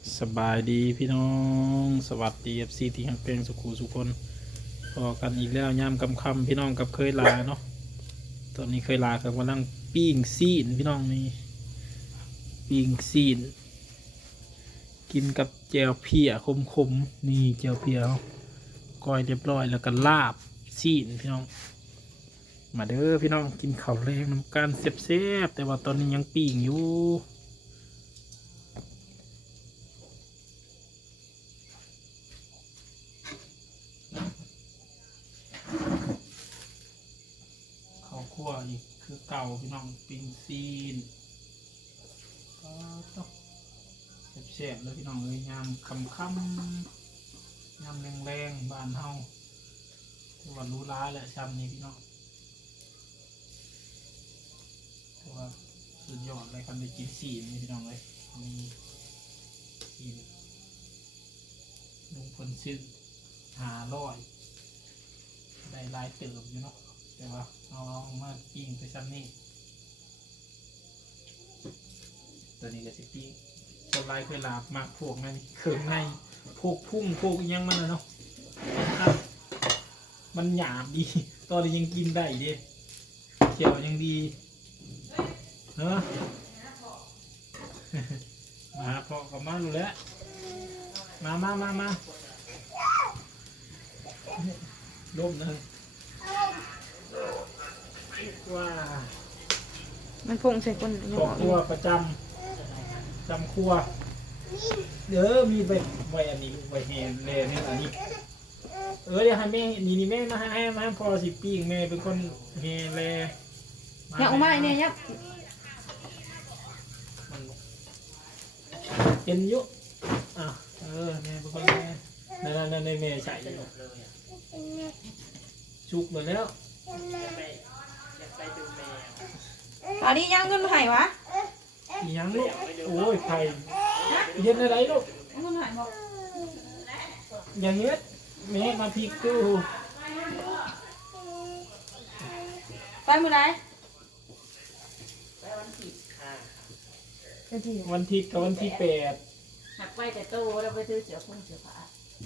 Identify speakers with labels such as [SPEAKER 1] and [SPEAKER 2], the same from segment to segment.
[SPEAKER 1] สบายดีพี่น้องสวัสดีFCที่ฮักเพลงสุขูสุคนพอกันอีกแล้วยามค่ำพี่น้องกับเคยลาเนาะตอนนี้เคยลากับกำลังปิ้งซีนพี่น้องนี่ปิ้งซีนกินกับแจวเพียคมๆนี่แจวเพียก้อยเรียบร้อยแล้วก็ลาบซีนพี่น้องมาเด้อพี่น้องกินข้าวแรงน้ำกันเสียบๆแต่ว่าตอนนี้ยังปิ้งอยู่ขั้วอีกคือเก่าพี่น้องปิ้งซีนก็ต้องแซ่บๆเลยพี่น้องเลยยามค่ำๆยามแรงๆบ้านเฮาถือว่ารู้ร้ายแหละชำนี้พี่น้องถือว่าสุดยอดเลยกันได้กินซีนนี่พี่น้องเลยมีซีนลุงพลซื้อ500ได้ลายเติมอยู่เนาะแต่ว่าเอามาปิ้งไปซ้ำนี่ตัวนี้ก็จะปิ้งตัวลายเคยลาบมากพวกนั้นเขิงในพวกพุ่งพวกยังมันนะเนาะมันหยาบดีตอนนี้ยังกินได้ดิเขียวยังดีเนาะมาพอกับมาดูแล้วมาล้มนะว่า
[SPEAKER 2] มันพงใส่คน
[SPEAKER 1] ครอบครัวประจำครัวเดี๋ยวมีใบอันนี้ใบแฮนเลยนี่อันนี้เดี๋ยวให้แม่นี่แม่มาให้พอสิปิ้งแม่เป็นคนแฮนเลย
[SPEAKER 2] เนี่ยออกมาเนี่ยยับ
[SPEAKER 1] เป็นยุอ่ะแม่เป็นคนแม่นั่นแม่ใส่ชุกเลยแล้ว
[SPEAKER 2] ตอนนี้ยังเงินหายวะ
[SPEAKER 1] ยังลูกโอ้ยไข่เย็นอะไรลูก
[SPEAKER 2] เงินหายบอก
[SPEAKER 1] อย่างเงี้ยแม่มาพริกตู้
[SPEAKER 2] ไปเมื่อไร
[SPEAKER 1] วันที่กับวันที่8
[SPEAKER 2] หักไปแต่ตู้เราไปซื้อเสื้อผ้า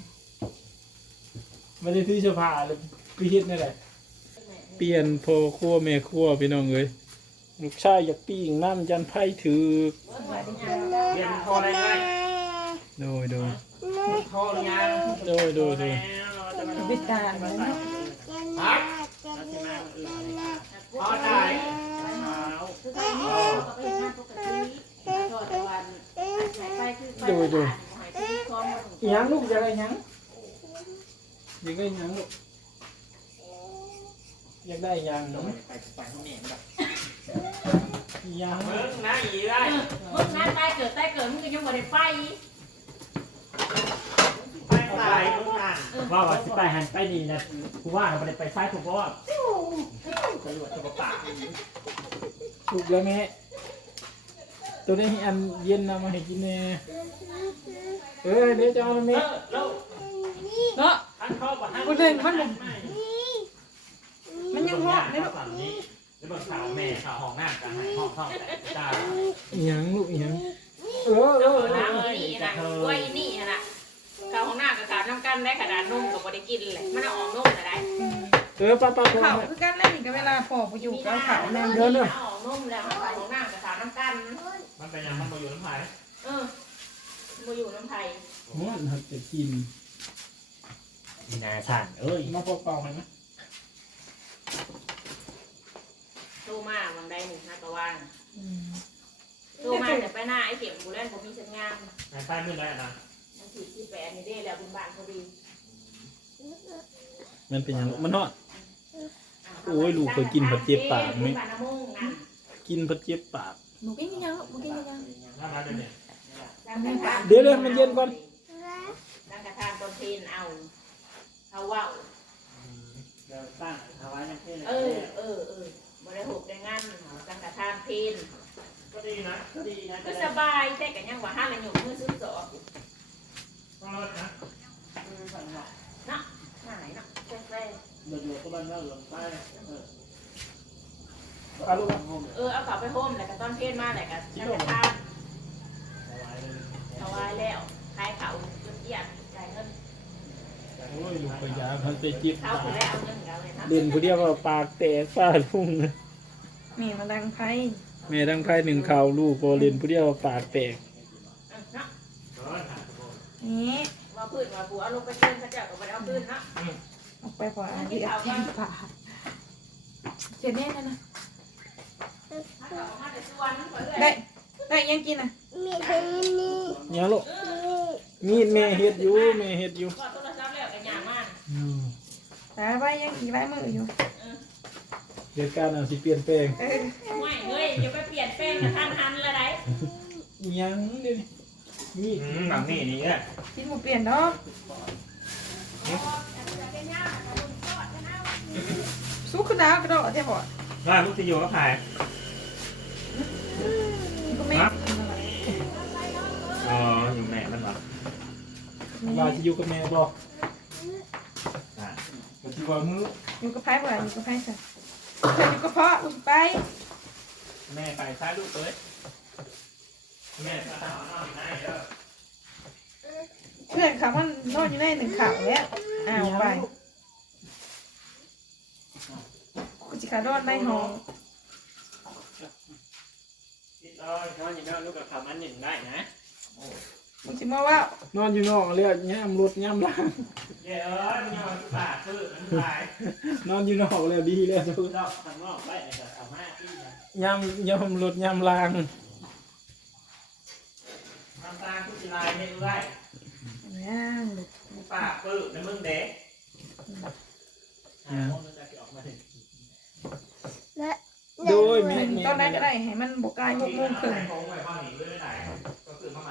[SPEAKER 1] ไม่ได้ที่เสื้อผ้าเลยไปเฮ็ดนี่แหละเปลี่ยนพ่อครัวแม่ครัวพี่น้องเอ้ยลูกชายอยากปิ้งน้ำยันไผ่ถือ
[SPEAKER 3] เรียนพอได้ไหม
[SPEAKER 1] โดย
[SPEAKER 3] พอหรือยัง
[SPEAKER 1] โดย
[SPEAKER 2] วิจารณ์
[SPEAKER 3] ครับพอได้
[SPEAKER 1] โดยยังลูกอยากได้ยังอยากได้ยังลูกอยากได้ยังเนาะ
[SPEAKER 3] ไปเขาเหม็นแบบ
[SPEAKER 1] ยัง
[SPEAKER 3] มึงนะอีได้
[SPEAKER 2] มึงนั่นใต้เกิดมึงก็ยังไม่ได้ไป
[SPEAKER 3] มึงนั่นว่าสิไปหันไปนี่นะกูว่าเราไม่ได้ไปไฟถูกเพราะว่าตำรวจจะปาก
[SPEAKER 1] ถูกแล้วแม่ตัวนี้อันเย็นนำมาให้กินแน่เดี๋ยวจะเอาแม่
[SPEAKER 2] เนาะกูเดินมันยังหอมเลยลูก
[SPEAKER 3] แล้วบอกสาวแม่สาวห้องหน้ากันให้ห้องท่องจ้า
[SPEAKER 1] ยังลูกยัง
[SPEAKER 2] น้ำนี่นะกล้วยนี่นะข้าวของหน้ากับข้าวน้ำกันได้ขนาดนุ่มกับบริกินเลยมันเอาออกนุ่มอะไร
[SPEAKER 1] ป้า
[SPEAKER 2] ข้าวคือกันแล้วนี่ก็เวลาพอไปอยู่กับข้าวแม่
[SPEAKER 1] เยอะ
[SPEAKER 2] เลยเอาออกนุ่มแล้วข้าวของหน้ากับข้าวน้ำกัน
[SPEAKER 3] มันเป็นยังมันมาอยู่น้ำไผ่
[SPEAKER 2] มาอยู่น้ำไผ่
[SPEAKER 1] มันหัดจะกิน
[SPEAKER 3] นาสั่น
[SPEAKER 1] มาเป่าๆให้ไหม
[SPEAKER 2] ตู้มาวันใดหนึ่งหน้าตะวันตู้มาแต่ไปหน้าไอ้เข็มกูเล่นผมมีสัญญาณ
[SPEAKER 3] ไปไม่ได้นะ
[SPEAKER 2] มันที่8นี่ได้แล้วบุญบานพอดี
[SPEAKER 1] มันเป็นยังมันนอนโอ้ยลูกเคยกินผัดเจี๊ยบปากไหมกินผัดเจี๊ยบปาก
[SPEAKER 2] หนูกินยังหนูกินยัง
[SPEAKER 1] เดี๋ยวมันเย็นก่อน
[SPEAKER 2] ตั้งกระทานตอนเพลนเอาว่าว
[SPEAKER 3] เดี๋ยวตั้งเอาไว้ในเพลน
[SPEAKER 2] บริหกได้งั้นตั้งกระทานเพลน
[SPEAKER 3] ก็ดีนะ
[SPEAKER 2] ก็สบายแต่กันยังว่าห้าละหยกมือซื้อสอบ
[SPEAKER 3] ต้องรอดนะ
[SPEAKER 2] สั่งหน่อยนะหน้าไหนนะแซ่บ
[SPEAKER 3] เดือดก็บ้านเราหลงใต้
[SPEAKER 1] เอาลูก
[SPEAKER 2] เอากลับไปโฮมแหละกับตอนเพลนมาแหละกับตั้งกระทานเอาไว้แล้ว
[SPEAKER 1] อ้ยลูกพยาเขาจะจิบ
[SPEAKER 2] เขาไปแล้วเอาเงินกันเลยนะ
[SPEAKER 1] เด่นผู้เดียวว่าปากแตกฟาดพุ่ง
[SPEAKER 4] มีมาดังไพ่
[SPEAKER 1] แม่ทั้งไพ่หนึ่งข่าวลูกพอเล่นผู้เดียวว่าปากแตก
[SPEAKER 2] เนาะ
[SPEAKER 4] นี่
[SPEAKER 2] มาพื้นมาปูเอาลงไปพื้นเขาจะเอาไปเอาพื้นเนาะ
[SPEAKER 4] ออกไปพออันที่เอาที่ป่าเจ็ดแน่นะนะ
[SPEAKER 2] เอามาแต่ส่วนขอเลย
[SPEAKER 4] ได้ยังกินอ่ะ
[SPEAKER 1] เนี่ยลูกมีดแม่เฮ็ดอยู่แม่เฮ็ดอยู่
[SPEAKER 2] ก็โทรศัพท์แล้วกันอย่างมาก
[SPEAKER 4] แต่ใบยังกี่ใบมืออยู่
[SPEAKER 1] เหตุการณ์อาจสิเปลี่ยนแปลง
[SPEAKER 2] ไม่เฮ้ยอย่าไปเปลี่ยนแป้งกับท่านหันละได
[SPEAKER 1] อิหยังเด้มีด
[SPEAKER 3] หลังนี่นี่เนี่ย
[SPEAKER 4] กินหมูเปลี่ยนเนาะสู้ขึ้นดาวกระโดดเท่บ่
[SPEAKER 3] ว่าลูกจะอยู่กับใคร
[SPEAKER 4] ก็ไม่
[SPEAKER 3] อ๋ออยู่แม่มันเหรอ
[SPEAKER 1] ว่าสิอยู่กับแม่บ่
[SPEAKER 3] อ่า
[SPEAKER 1] ก็สิว่ามื้อ
[SPEAKER 4] อยู่กับไพ่บ่อยู่กับไพ่จ้ะอยู่กับพ่ออุ้ยไป
[SPEAKER 3] แม่ไปซ้ายลูกเลยแม่ไปเอาหน้าอยู่ไหนเด้อ
[SPEAKER 4] เพื่อนเขามันนอนอยู่ในหนึ่งข่าวแล้วอ้าวไปกูจะขาดอนในห้อง
[SPEAKER 3] ติดอ้อยนอนอยู่นอกลูกกับคำอันหนึ่งได้นะ
[SPEAKER 4] กูจะมาว่าน
[SPEAKER 1] อนอยู่นอกแล้วย่ำรถย่ำล่าง
[SPEAKER 3] เย้มันนอนปากคือมันตาย
[SPEAKER 1] นอนอยู่นอกแล้วดีแล้วทุก
[SPEAKER 3] เราทำนอกไปแต่ทำหน้าที่นะ
[SPEAKER 1] ย่ำรถย่ำล่าง
[SPEAKER 3] ทำตาคุจิลายเนี่ยด้วย
[SPEAKER 4] ย่างลูก
[SPEAKER 3] ปากปื้ในมึงเด็กมันจะออกมาถึง
[SPEAKER 1] โดยแม่
[SPEAKER 4] ตอนนั้นก็ได้ให้มันบกกาย6 โมงครึ่ง
[SPEAKER 3] คงไว้บ้างอีกเรื่องไหนก็คือมาใหม่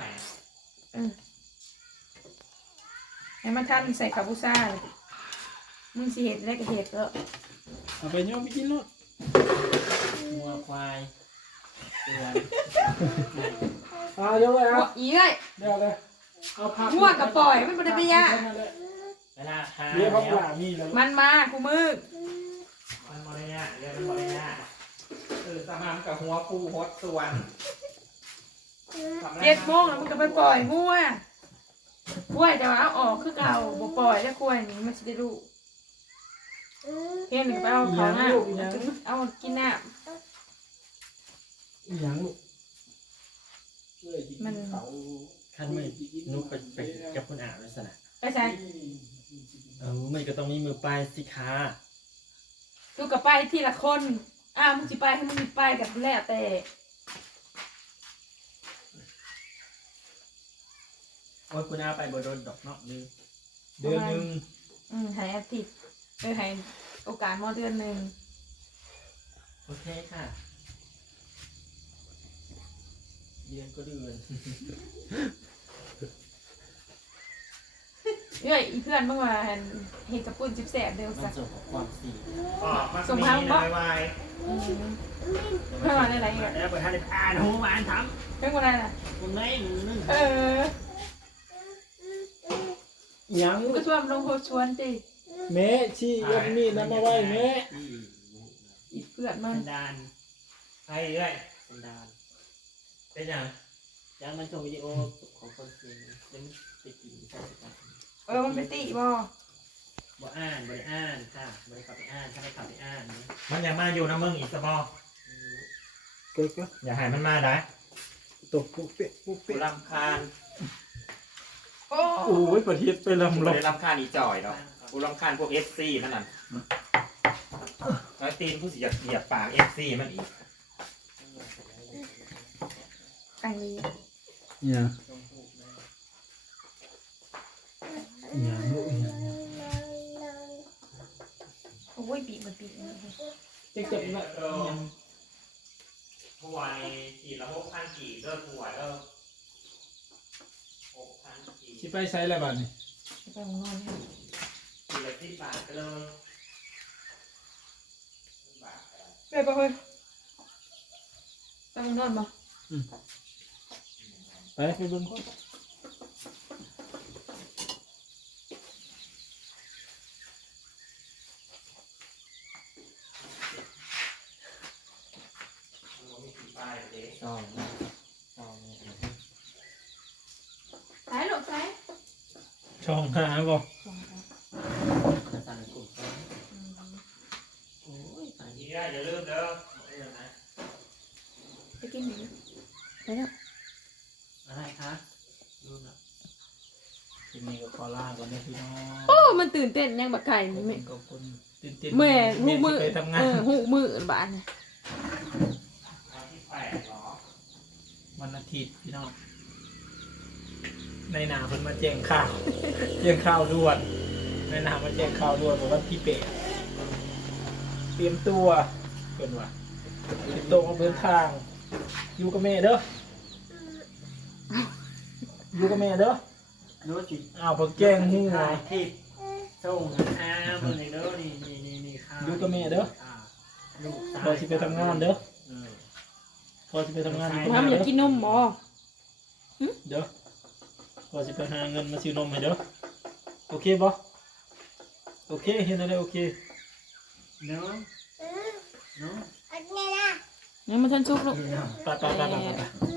[SPEAKER 4] ให้มันทันใส่คาบูซ่าเลยมึงสิเห็ดแล้วก็เห็ดก็
[SPEAKER 1] เอาไปย่อมไปกินรถ
[SPEAKER 3] งัวควายเตือน
[SPEAKER 1] เดี๋ยวเลย
[SPEAKER 4] หัวอีเลย
[SPEAKER 1] เดี๋ยวเลยเอาพัก
[SPEAKER 4] หัวกับปล่อยมันบ่ได้ไปยะ
[SPEAKER 3] เวลาหา
[SPEAKER 1] เรียก
[SPEAKER 3] แล้ว
[SPEAKER 1] พักหลังนี่แล้ว
[SPEAKER 4] มันมากูมือ
[SPEAKER 3] มันบริยะเรียกมันบริยะสมามกับหัวปูหดส่วน
[SPEAKER 4] 7 โมงแล้วมึงก็ไปปล่อยหัวกล้วยแต่ว่าเอาออกคือเก่าบ่ปล่อยแล้วกล้วยนี้มันสิได้รู้เห็นไปเอาของอ่ะเอากินน้
[SPEAKER 1] อีหยังลูก
[SPEAKER 4] มัน
[SPEAKER 5] ขั้นไม่นุกไปกับคนอ่านลักษณะ
[SPEAKER 4] ำไปใส่
[SPEAKER 5] ไม่ก็ต้องมีมือปลายสิคะ
[SPEAKER 4] ลูกกับไปทีละคนมึงสิไปให้มึงมีไปกับแล้วแต่
[SPEAKER 5] โอ้ยคุณอาไปบโดนดอกเนาะนึง
[SPEAKER 1] เดือนหนึง
[SPEAKER 4] ให้อาทิตย์ให้โอกาสมอเดือนหนึ่ง
[SPEAKER 5] โอเคค่ะ เดือนก็เดือน
[SPEAKER 4] อีเพื่อนเมื่อวานเห็ดกระปุ้นจิบแสบเดียว
[SPEAKER 5] มัน
[SPEAKER 4] สัก
[SPEAKER 5] ส่งความสี
[SPEAKER 3] ออกมามีนะวาย
[SPEAKER 4] เมื่อวานอะไรเงี้ย
[SPEAKER 3] แล้วเปิดท่านอ่านหูมาอ่านท
[SPEAKER 4] เรื่องอะไรล่ะ
[SPEAKER 3] ำคุณไม่มึงนึง
[SPEAKER 4] เออ
[SPEAKER 1] อีหยัง
[SPEAKER 4] ก็ชวนลงโคชวนจี
[SPEAKER 1] แม่ชี้ยัดมีดนั้นมาไว้แม่
[SPEAKER 4] อีเพื่อนมัน
[SPEAKER 3] สันดานไปเรื่อย
[SPEAKER 5] สันดาน
[SPEAKER 3] เป็นอย่าง
[SPEAKER 5] ยังมันส่งวิดีโอของคนเก่งยังไปกินใช่ไหม
[SPEAKER 4] มันเป็นติบ่
[SPEAKER 5] บ่อ่านบ่ได้อ่านค่ะบ่ได้ขับไปอ่านถ้าไม่ขับไปอ่านนี่
[SPEAKER 3] มันยังมาอยู่นะมึงอีกสบอ
[SPEAKER 1] เกิดก็
[SPEAKER 3] อย่าให้มันมาได้
[SPEAKER 1] ตกปุ๊กเป๊ะปุ๊ก
[SPEAKER 3] กู
[SPEAKER 1] เป๊ะ
[SPEAKER 3] รำคาญ
[SPEAKER 4] โอ้
[SPEAKER 1] โอ้ยประเทศไปลำ
[SPEAKER 3] กู
[SPEAKER 1] ลบ
[SPEAKER 3] ได้รำคาญอีจ่อยเนาะกูรำคาญพวก FC มันนั่นแล้วตีนกูสิจะเหยียบปาก FC มันอีก
[SPEAKER 4] ไก่
[SPEAKER 1] เนี่ยอีหยังลูกอีหยัง
[SPEAKER 4] โอ้ยปีกมันปีก
[SPEAKER 1] จะเก็บไว้
[SPEAKER 3] หัวในขีดละ6,000กีบเลิกหัวเลิก6,000กีบ
[SPEAKER 1] สิไปใช้อะไรบ้างนี่
[SPEAKER 4] ไปของนอนให้
[SPEAKER 3] ขีดละ10 บาทไปเลย
[SPEAKER 4] ไปบ่เฮ้ยไปของนอนบ่
[SPEAKER 1] ไปไปเบิ่งก่อน
[SPEAKER 5] ซองซอง
[SPEAKER 4] สายหลบสาย
[SPEAKER 1] ช่องหาบ่
[SPEAKER 3] อย่าลืมเด้อ
[SPEAKER 4] ไปกินหน่อยนะไปแล้ว
[SPEAKER 5] อะไรคะลืมละ
[SPEAKER 1] ทีนี้ก็ขอลาก่อนนะพี่น้อง
[SPEAKER 4] โอ้มันตื่นเต้นยังบักไก่นี่แม่
[SPEAKER 1] ขอบคุณตื่นเต้น
[SPEAKER 4] แม่หูมือ
[SPEAKER 1] ไปทำงาน
[SPEAKER 4] หูมือบ้านน่ะ
[SPEAKER 3] วันที่8หรอ
[SPEAKER 1] วันอาทิตย์พี่น้องในหนาเพิ่นมาแจ้งข่าว แจ้งข่าวด่วนในหนามาแจ้งข่าวด่วนบอกว่าพี่เป๋เตรียมตัวเพิ่นว่าเตรียมตัวออกเดินทาง อยู่กับแม่เด้ออยู่กับแม่เด้อ
[SPEAKER 5] รู้จิ
[SPEAKER 1] อ้าวเพิ่นแจ้งหู
[SPEAKER 5] ถ่ายคลิปส่งมือในเด้อนี่ค่ะ
[SPEAKER 1] อยู่กับแม่เด้อ
[SPEAKER 5] ลูก
[SPEAKER 1] พอสิไปทำงานเด้อพอสิไปทำงานอยู่กับ
[SPEAKER 4] ทำ
[SPEAKER 1] แม่
[SPEAKER 4] อยาก
[SPEAKER 1] เด้อ
[SPEAKER 4] กินนมบ่
[SPEAKER 1] เด้อพอสิไปหาเงินมาซื้อนมให้เด้อโอเคบ่โอเคเห็นอะไรโอเค
[SPEAKER 5] เนาะเนาะ
[SPEAKER 4] ยังมันทันสุกลูก
[SPEAKER 1] ไป